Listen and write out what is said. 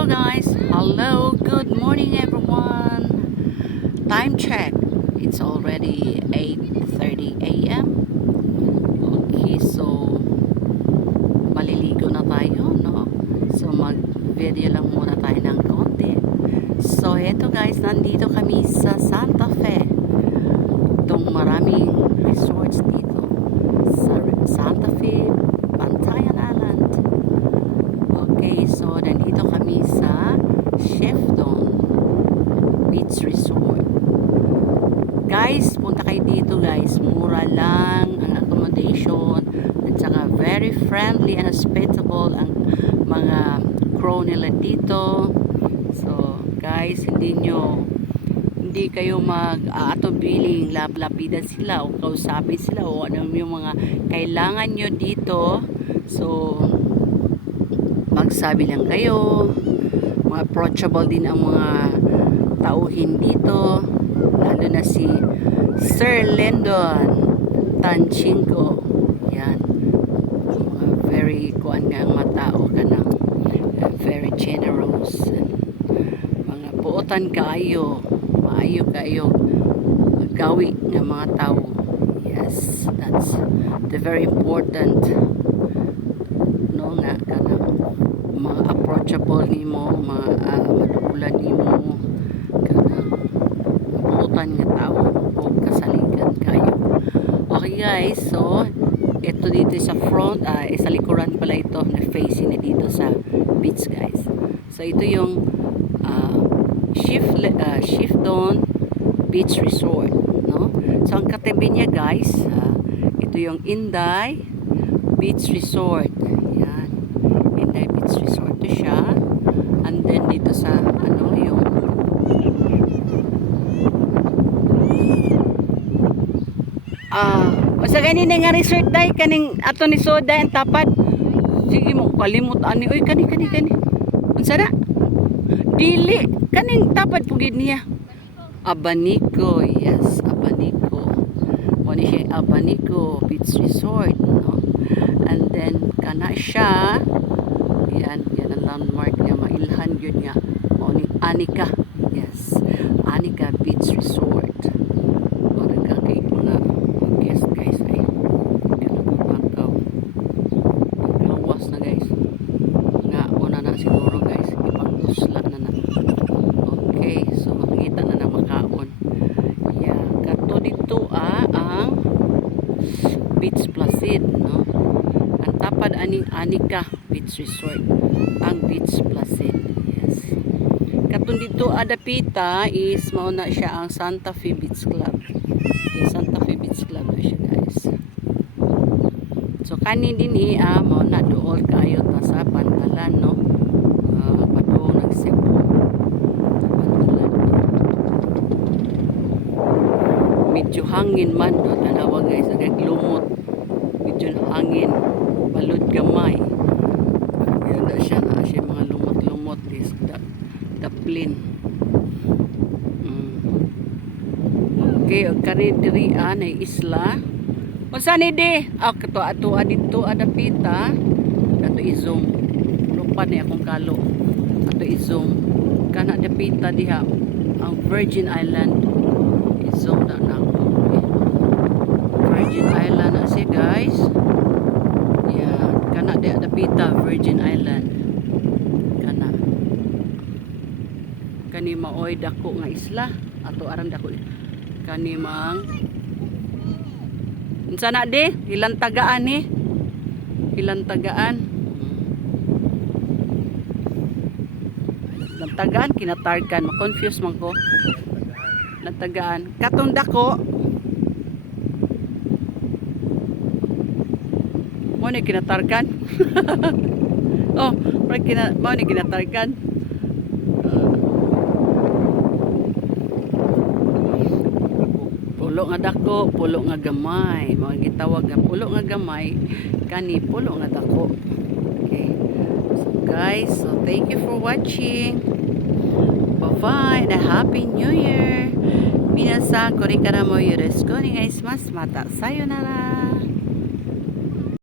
Hello guys, hello, good morning everyone. Time check, it's already 8:30 a.m. Okay, so maliligo na tayo, no? So mag video lang muna tayo ng konti. So eto guys, nandito kami sa Santa Fe. Itong maraming resorts dito sa Santa Fe, Bantayan Island. Okay, so nandito kami sa Chefdon Beach Resort. Guys, punta kayo dito guys. Mura lang ang accommodation at saka very friendly and hospitable ang mga crew nila dito. So, guys, hindi kayo mag-aatobiling lapidan sila o kausapin sila o ano yung mga kailangan nyo dito. So, magsabi lang kayo. Mga approachable din ang mga tauhin dito, lalo na si Sir Lendon Tanchinko. Yan, very kuan nga ang matao ka ng very generous, mga puotan kaayo, maayo kayo gawi ng mga tao. Yes, that's the very important, no, nga kanang mga approachable nimo, mga madulan nimo, kanang mabuotan nga tao o kasaligan kayo. Okay guys, so ito dito sa front, sa likuran pala ito na facing na dito sa beach guys. So ito yung Chefdon Beach Resort, no? So ang katabi niya guys, ito yung Inday Beach Resort. Yan, Inday Beach Resort to siya. And then dito sa ano yung sa kanina nga resort day kaning ato ni soda ang tapad. Sige mo kalimot ani oy kani unsa na dili kaning tapad pugid niya Abanico. Yes, Abanico mo ni siya Abanico Beach Resort, no? And then kana siya yan ang landmark niya, mailhan yun niya mo ni Anika. Yes, Anika Beach Resort. Siguro guys, ipang-usla na na. Okay, so makita na na makaon. Yeah, kato dito ang Beach Placid, no? Ang tapad aning Anika Beach Resort, ang Beach Placid. Yes. Kato dito adapita is mauna siya ang Santa Fe Beach Club. Okay, Santa Fe Beach Club na siya guys. So kanin din mauna dool kayo ta sa Pantalan, no? Medyo hangin man do tanawa guys, naglumot, medyo hangin balud gamay. Yan na siya mga lumot is daplin. Okay, kani diri ay isla. Unsa ni di? Kato ato dito adapita. Kato izong lupa ni akong kalo. Kato izong kana dapita diha ang Virgin Island. Izong na ako. Virgin Island na siya guys. Yeah, kana di adapita Virgin Island. Kani maoy dako nga isla ato aran dako kani mang unsa na di ilang tagaan ni ilang tagaan kinatarkan ma-confuse man ko natagaan katong dako mo ni kinatarkan. Oh, mo ni kinatarkan. Pulo nga dako, pulo nga gamay. Mga gitawag nga pulo nga gamay, kani pulo nga dako. Okay. So guys, so thank you for watching. Bye-bye and a Happy New Year. Minasan, これからもよろしくお願いします。また、さよなら。